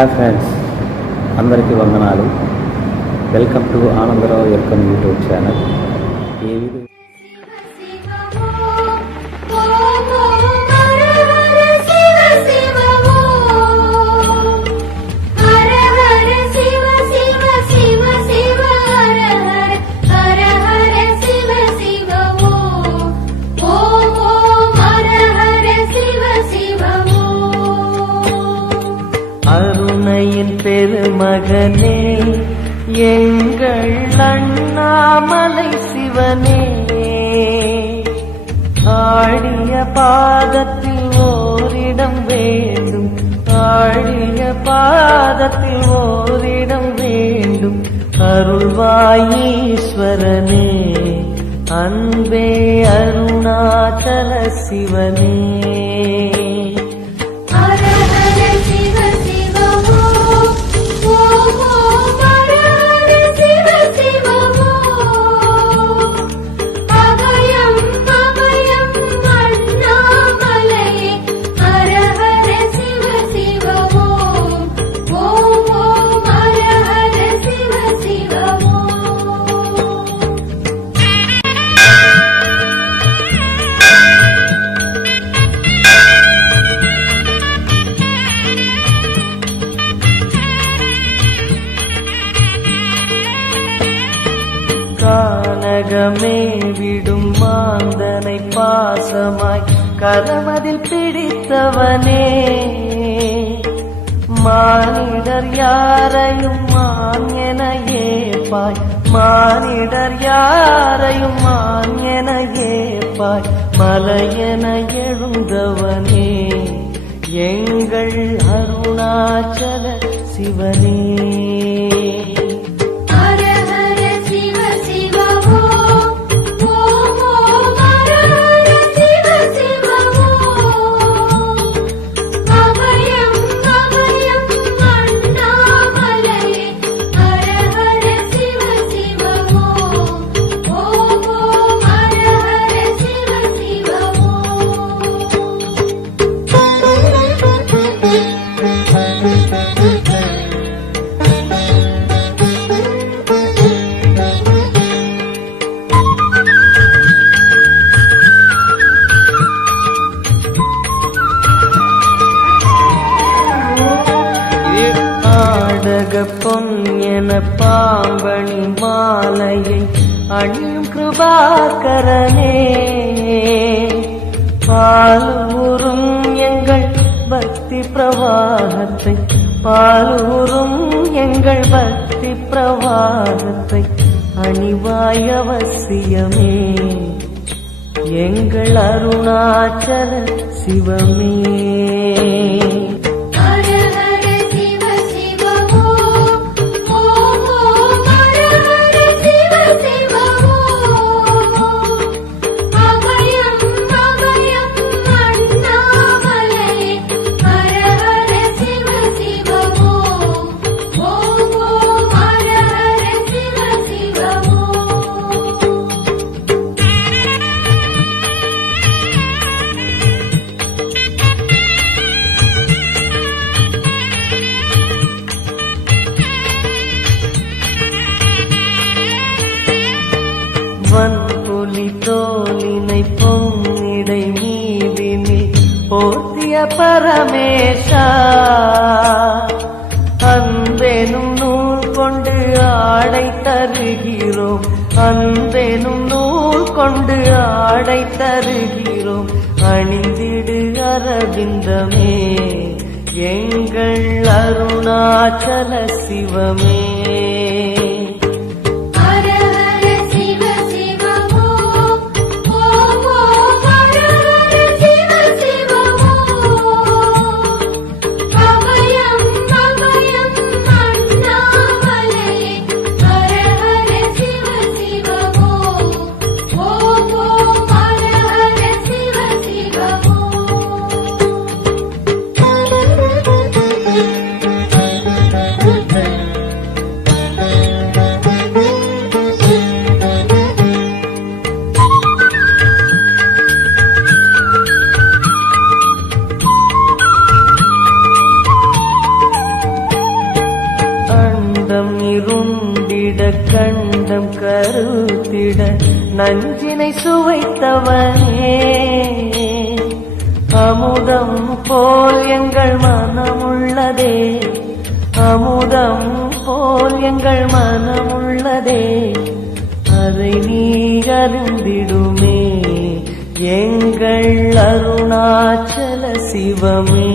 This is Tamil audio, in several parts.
హాయ్ ఫ్రెండ్స్, అందరికీ వందనాలు. Welcome to Anandarao welcome YouTube channel. ఈ వీడియో அருணையின் பெருமகனே, எங்கள் அண்ணாமலை சிவனே, ஆடிய பாதத்தில் ஓரிடம் வேண்டும், ஆடிய பாதத்தில் ஓரிடம் வேண்டும். அருள்வாயீஸ்வரனே, அன்பே அருணாச்சல சிவனே. கானகமே விடும் மாந்தனை பாசமாய் கரமதில் பிடித்தவனே, மானிடர் யாரையும் மான் என ஏப்பாய், மானிடர் யாரையும் மான் என ஏப்பாய், மலையென எழுந்தவனே, எங்கள் அருணாச்சல சிவனே. பொன் என பாம்பணி மாலையை அணியும் கிருபாகரனே, பாலூரும் எங்கள் பக்தி பிரவாகத்தை, பாலூரும் எங்கள் பக்தி பிரவாகத்தை அணிவாய் அவசியமே, எங்கள் அருணாச்சல சிவமே. வன்புலி தோலினை பொன்னிடை மீதினில் போர்த்திய பரமேஷா, அன்பெனும் நூல் கொண்டு ஆடை தருகிறோம், அன்பெனும் நூல் கொண்டு ஆடை தருகிறோம், அணிந்திடு அரவிந்தமே, எங்கள் அருணாச்சல சிவமே. நெஞ்சம் கருத்திட நஞ்சினை சுவைத்தவனே அமுதம் போல் எங்கள் மனமுள்ளதே அமுதம் போல் எங்கள் மனமுள்ளதே அதை நீ அருந்திடுமே எங்கள் அருணாச்சல சிவமே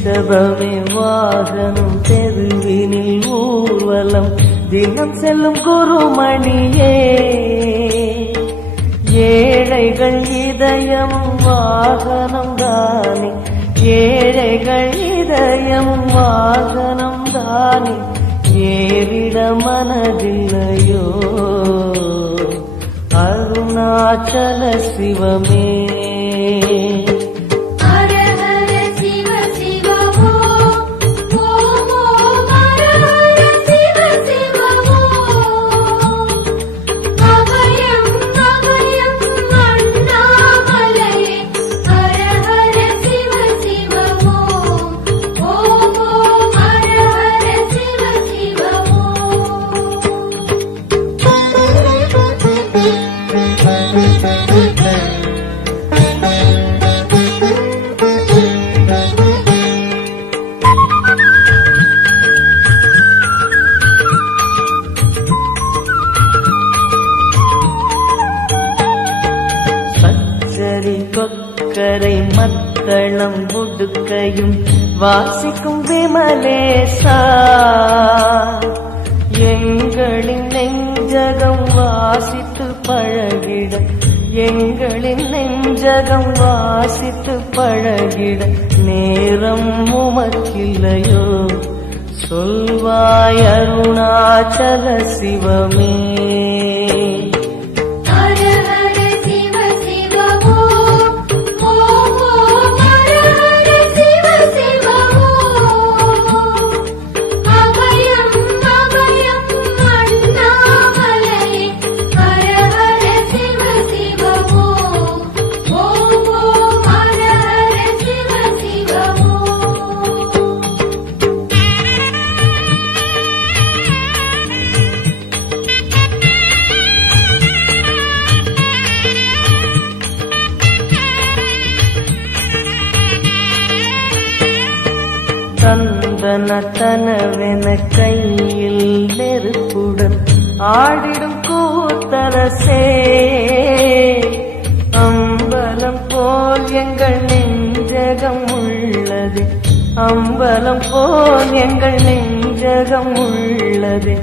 ரிஷபமே வாகனம் தெருவினில் ஊர்வலம் தினம் செல்லும் குருமணியே ஏழைகள் இதயமும் வாகனம் தானே ஏழைகள் இதயமும் வாகனம் தானே ஏறிட மனதில்லையோ அருணாச்சல சிவமே கொக்கரை மத்தளம் உடுக்கையும் வாசிக்கும் விமலேசா எங்களின் நெஞ்சகம் வாசித்து பழகிட எங்களின் நெஞ்சகம் வாசித்து பழகிட நேரம் உமக்கில்லையோ சொல்வாய் அருணாச்சல சிவமே தந்தனத்தனவென கையில் நெருப்புடன் ஆடிடும் கூத்தரசே அம்பலம் போல் எங்கள் நெஞ்சகம் உள்ளது அம்பலம் போல் எங்கள் நெஞ்சகம் உள்ளது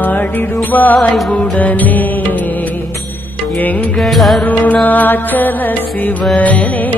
ஆடிடுவாய் உடனே எங்கள் அருணாச்சல சிவனே